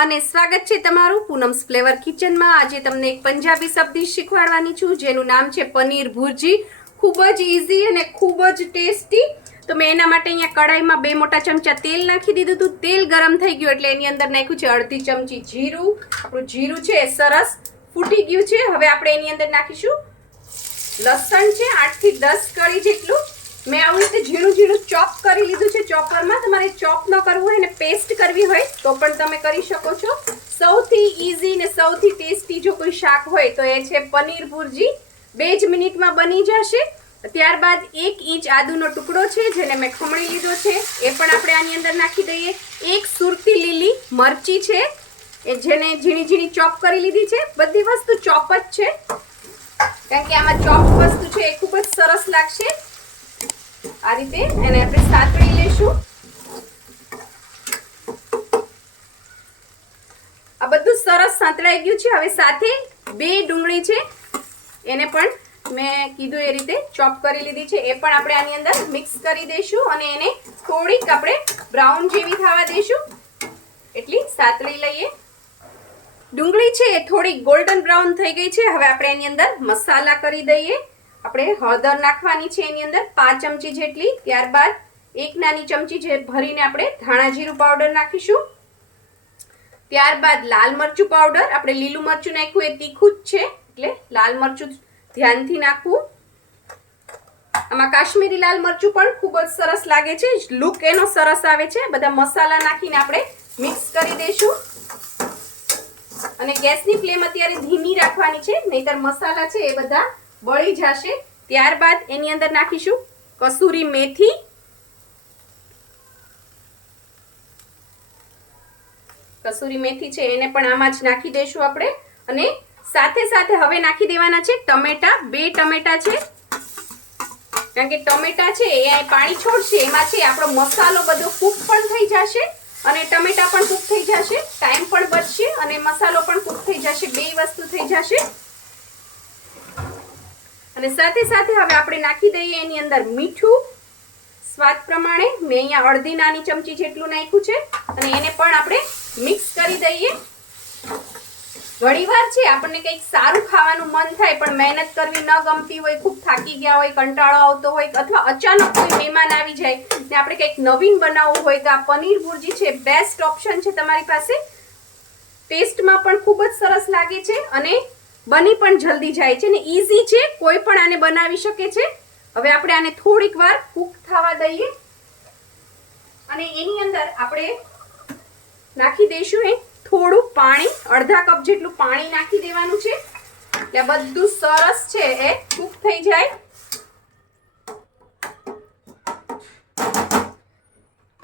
અને સ્વાગત છે તમારું પૂનમ્સ ફ્લેવર કિચનમાં। આજે તમને એક પંજાબી સબ્જી શીખવાડવાની છું જેનું નામ છે પનીર ભુરજી। ખૂબ જ ઈઝી અને ખૂબ જ ટેસ્ટી। તો મેં એના માટે અહીંયા કડાઈમાં 2 મોટા ચમચા તેલ નાખી દીધું હતું। તેલ ગરમ થઈ ગયું એટલે એની અંદર નાખ્યું છે અડધી ચમચી જીરું। આપણું જીરું છે એ સરસ ફૂટી ગયું છે। હવે આપણે એની અંદર નાખીશું લસણ છે 8 થી 10 કળી જેટલું। मैं આવી રીતે ઝીણું ઝીણું ચોપ કરી લીધું છે। ચોપરમાં તમારે ચોપ ન કરવું હોય ને પેસ્ટ કરવી હોય તો પણ તમે કરી શકો છો। સૌથી ઈઝી ને સૌથી ટેસ્ટી જો કોઈ શાક હોય તો એ છે પનીર ભુરજી। 2 જ મિનિટમાં બની જશે। ત્યારબાદ 1 ઇંચ આદુનો ટુકડો છે જેને મેં ખમણી લીધો છે એ પણ આપણે આની અંદર નાખી દઈએ। 1 સુરતી લીલી મરચી છે એ જેને ઝીણી ઝીણી ચોપ કરી લીધી છે। બધી વસ્તુ ચોપ જ છે કારણ કે આમાં ચોપ વસ્તુ છે એ ખૂબ જ સરસ લાગશે। આ રીતે એને આપણે સાતળી લેશું। આ બધું સરસ સાંતળાઈ ગયું છે। હવે સાથે 2 ડુંગળી છે એને પણ મેં કીધું એ રીતે ચોપ કરી લીધી છે એ પણ આપણે આની અંદર મિક્સ કરી દઈશું અને એને થોડીક આપણે બ્રાઉન જેવી થવા દઈશું એટલી સાતળી લઈએ। ડુંગળી છે એ થોડી ગોલ્ડન બ્રાઉન થઈ ગઈ છે। હવે આપણે એની અંદર મસાલા કરી દઈએ। આપણે હળદર નાખવાની છે એની અંદર 5 ચમચી જેટલી। ત્યારબાદ 1 નાની ચમચી જે ભરીને આપણે ધાણા જીરું પાવડર નાખીશું। ત્યારબાદ લાલ મરચું પાવડર, આપણે લીલું મરચું નાખ્યું એ તીખું જ છે એટલે લાલ મરચું ધ્યાનથી નાખવું। આમાં કાશ્મીરી લાલ મરચું પણ ખૂબ જ સરસ લાગે છે, લુક એનો સરસ આવે છે। બધા મસાલા નાખીને આપણે મિક્સ કરી દઈશું અને ગેસની ફ્લેમ અત્યારે ધીમી રાખવાની છે નહીતર મસાલા છે એ બધા બળી જશે। ત્યારબાદ એની અંદર નાખીશું કસૂરી મેથી। કસૂરી મેથી છે એને પણ આમાં જ નાખી દઈશું આપણે અને સાથે સાથે હવે નાખી દેવાના છે ટમેટા। 2 ટમેટા છે કારણ કે ટમેટા છે એ પાણી છોડશે એમાં છે આપણો મસાલો બધો કૂક પણ થઈ જશે અને ટમેટા પણ કૂક થઈ જશે, ટાઈમ પણ બચશે અને મસાલો પણ કૂક થઈ જશે, 2 વસ્તુ થઈ જશે। અને સાથે સાથે હવે આપણે નાખી દઈએ એની અંદર મીઠું સ્વાદ પ્રમાણે। મેં અહીંયા અડધી નાની ચમચી જેટલું નાખ્યું છે અને એને પણ આપણે મિક્સ કરી દઈએ। ઘણીવાર છે આપણને કંઈક સારું ખાવાનું મન થાય પણ મહેનત કરવી ન ગમતી હોય, ખૂબ થાકી ગયા હોય, કંટાળો આવતો હોય અથવા અચાનક કોઈ મહેમાન આવી જાય ને આપણે કંઈક નવીન બનાવવું હોય તો આ પનીર ભુરજી છે બેસ્ટ ઓપ્શન છે તમારી પાસે। ટેસ્ટમાં પણ ખૂબ જ સરસ લાગે છે અને બની પણ જલ્દી જાય છે ને ઈઝી છે, કોઈ પણ આને બનાવી શકે છે। હવે આપણે આને થોડીક વાર કૂક થવા દઈએ અને એની અંદર આપણે નાખી દઈશું થોડું પાણી, અડધા કપ જેટલું પાણી નાખી દેવાનું છે એટલે બધું સરસ છે એ કૂક થઈ જાય।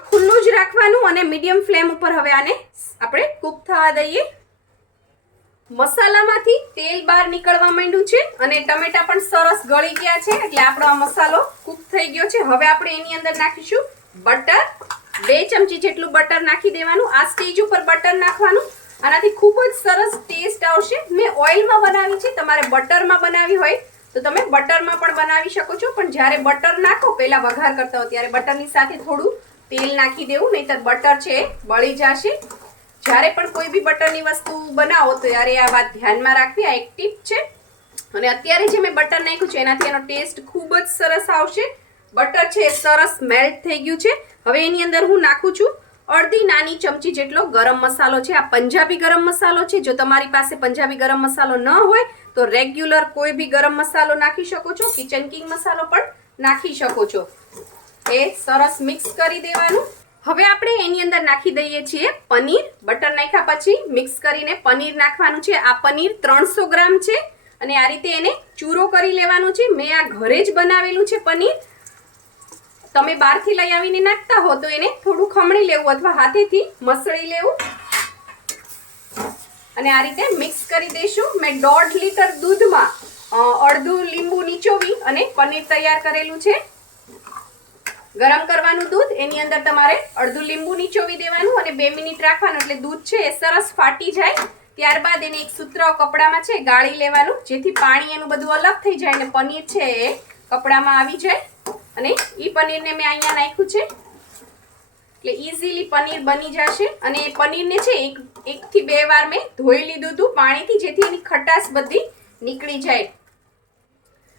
ખુલ્લું જ રાખવાનું અને મીડિયમ ફ્લેમ ઉપર હવે આને આપણે કૂક થવા દઈએ। મસાલામાંથી તેલ બહાર નીકળવા માંડ્યું છે અને ટમેટા પણ સરસ ગળી ગયા છે એટલે આપણો આ મસાલો કૂક થઈ ગયો છે। હવે આપણે એની અંદર નાખીશું બટર। 2 ચમચી જેટલું બટર નાખી દેવાનું। આ સ્ટેજ ઉપર બટર નાખવાનું, આનાથી ખૂબ જ સરસ ટેસ્ટ આવશે। મેં ઓઇલમાં બનાવી છે, તમારે બટરમાં બનાવી હોય તો તમે બટરમાં પણ બનાવી શકો છો પણ જ્યારે બટર નાખો પહેલા વઘાર કરતા હો ત્યારે બટરની સાથે થોડું તેલ નાખી દેવું નહીતર બટર છે બળી જશે। જ્યારે પણ કોઈ બી બટરની વસ્તુ બનાવો તો ત્યારે આ વાત ધ્યાનમાં રાખવી, આ એક ટીપ છે। અને અત્યારે જે મેં બટર નાખ્યું છે એનાથી એનો ટેસ્ટ ખૂબ જ સરસ આવશે। બટર છે સરસ મેલ્ટ થઈ ગયું છે। હવે એની અંદર હું નાખું છું અડધી નાની ચમચી જેટલો ગરમ મસાલો છે। આ પંજાબી ગરમ મસાલો છે। જો તમારી પાસે પંજાબી ગરમ મસાલો ન હોય તો રેગ્યુલર કોઈ બી ગરમ મસાલો નાખી શકો છો, કિચન કિંગ મસાલો પણ નાખી શકો છો। એ સરસ મિક્સ કરી દેવાનું। હવે આપણે એની અંદર નાખી દઈએ છીએ પનીર। બટર નાખ્યા પછી મિક્સ કરીને પનીર નાખવાનું છે। આ પનીર 300 ગ્રામ છે અને આ રીતે એને ચૂરો કરી લેવાનું છે। મેં આ ઘરે જ બનાવેલું છે પનીર। તમે બહારથી લઈ આવીને નાખતા હો તો એને થોડું ખમણી લેવું અથવા હાથેથી મસળી લેવું અને આ રીતે મિક્સ કરી દઈશું। મેં 1.5 લીટર દૂધમાં અડધું લીંબુ નીચોવી અને પનીર તૈયાર કરેલું છે। ગરમ કરવાનું દૂધ, એની અંદર તમારે અડધું લીંબુ નીચોવી દેવાનું અને 2 મિનિટ રાખવાનું એટલે દૂધ છે એ સરસ ફાટી જાય। ત્યારબાદ એને એક સુતરાઉ કપડામાં છે ગાળી લેવાનું જેથી પાણી એનું બધું અલગ થઈ જાય અને પનીર છે એ કપડામાં આવી જાય। અને ઈ પનીરને મેં અહીંયા નાખ્યું છે। એટલે ઇઝીલી પનીર બની જશે. અને પનીરને છે એકથી 2 વાર મેં ધોઈ લીધું હતું પાણીથી, જેથી એની ખટાશ બધી નીકળી જાય.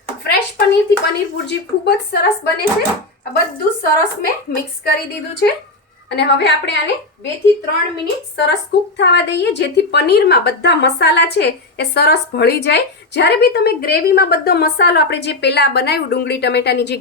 ફ્રેશ પનીરથી પનીર ભુરજી ખૂબ જ સરસ બને છે. આ બધું સરસ મેં મિક્સ કરી દીધું છે અને હવે આપણે આને 2 થી 3 મિનિટ સરસ કૂક થવા દઈએ, જેથી પનીરમાં બધા મસાલા છે એ સરસ ભળી જાય. જ્યારે બી તમે ગ્રેવીમાં બધો મસાલો આપણે જે પહેલા બનાવ્યું ડુંગળી ટમેટાની જે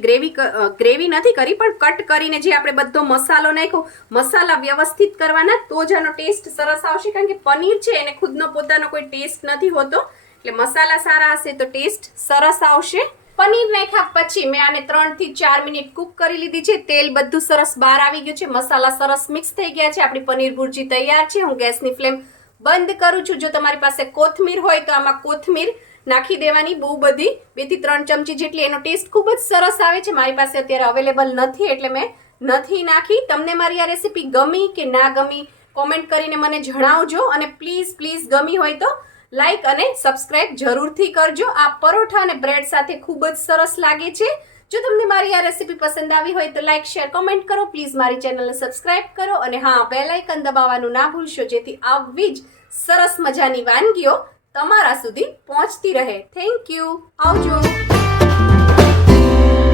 ગ્રેવી નથી કરી પણ કટ કરીને જે આપણે બધો મસાલો નાખ્યો, મસાલા વ્યવસ્થિત કરવાના, તો જ આનો ટેસ્ટ સરસ આવશે. કારણ કે પનીર છે એને ખુદનો પોતાનો કોઈ ટેસ્ટ નથી હોતો, એટલે મસાલા સારા હશે તો ટેસ્ટ સરસ આવશે. પનીર નાખ્યા પછી મેં આને 3 થી 4 મિનિટ કૂક કરી લીધી છે. તેલ બધું સરસ બહાર આવી ગયું છે, મસાલા સરસ મિક્સ થઈ ગયા છે. આપણી પનીર ભુરજી તૈયાર છે. હું ગેસની ફ્લેમ બંધ કરું છું. જો તમારી પાસે કોથમીર હોય તો આમાં કોથમીર નાખી દેવાની, બહુ બધી 2 થી 3 ચમચી જેટલી. એનો ટેસ્ટ ખૂબ જ સરસ આવે છે. મારી પાસે અત્યારે અવેલેબલ નથી એટલે મેં નથી નાખી. તમને મારી આ રેસીપી ગમી કે ના ગમી કોમેન્ટ કરીને મને જણાવજો. અને પ્લીઝ ગમી હોય તો લાઈક અને સબસ્ક્રાઇબ જરૂરથી કરજો. આ પરોઠા અને બ્રેડ સાથે ખૂબ જ સરસ લાગે છે. જો તમને મારી આ રેસીપી પસંદ આવી હોય તો લાઈક શેર કોમેન્ટ કરો. પ્લીઝ મારી ચેનલને સબસ્ક્રાઇબ કરો અને હા, બેલ આઇકન દબાવવાનું ના ભૂલશો, જેથી આવી જ સરસ મજાની વાનગીઓ તમારા સુધી પહોંચતી રહે. Thank you. આવજો.